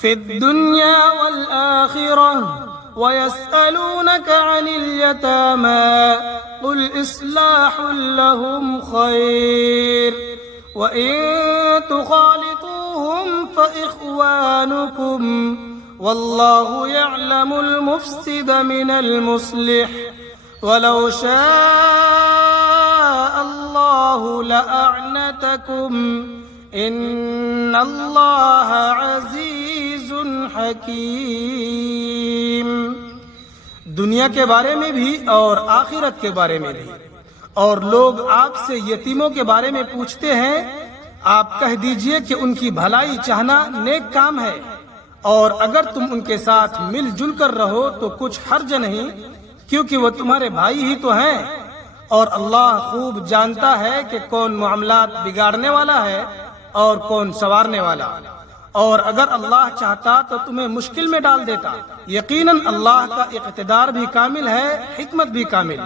في الدنيا والآخرة ويسألونك عن اليتامى قل إصلاح لهم خير وإن تخالطوهم فإخوانكم والله يعلم المفسد من المصلح ولو شاء الله لأعنتكم إن الله عزيز حكيم۔ دنیا کے بارے میں بھی اور آخرت کے بارے میں بھی، اور لوگ آپ سے یتیموں کے بارے میں پوچھتے ہیں، آپ کہہ دیجئے کہ ان کی بھلائی چاہنا نیک کام ہے، اور اگر تم ان کے ساتھ مل جل کر رہو تو کچھ حرج نہیں، کیونکہ وہ تمہارے بھائی ہی تو ہیں، اور اللہ خوب جانتا ہے کہ کون معاملات بگاڑنے والا ہے اور کون سنوارنے والا، اور اگر اللہ چاہتا تو تمہیں مشکل میں ڈال دیتا۔ یقیناً اللہ کا اقتدار بھی کامل ہے، حکمت بھی کامل۔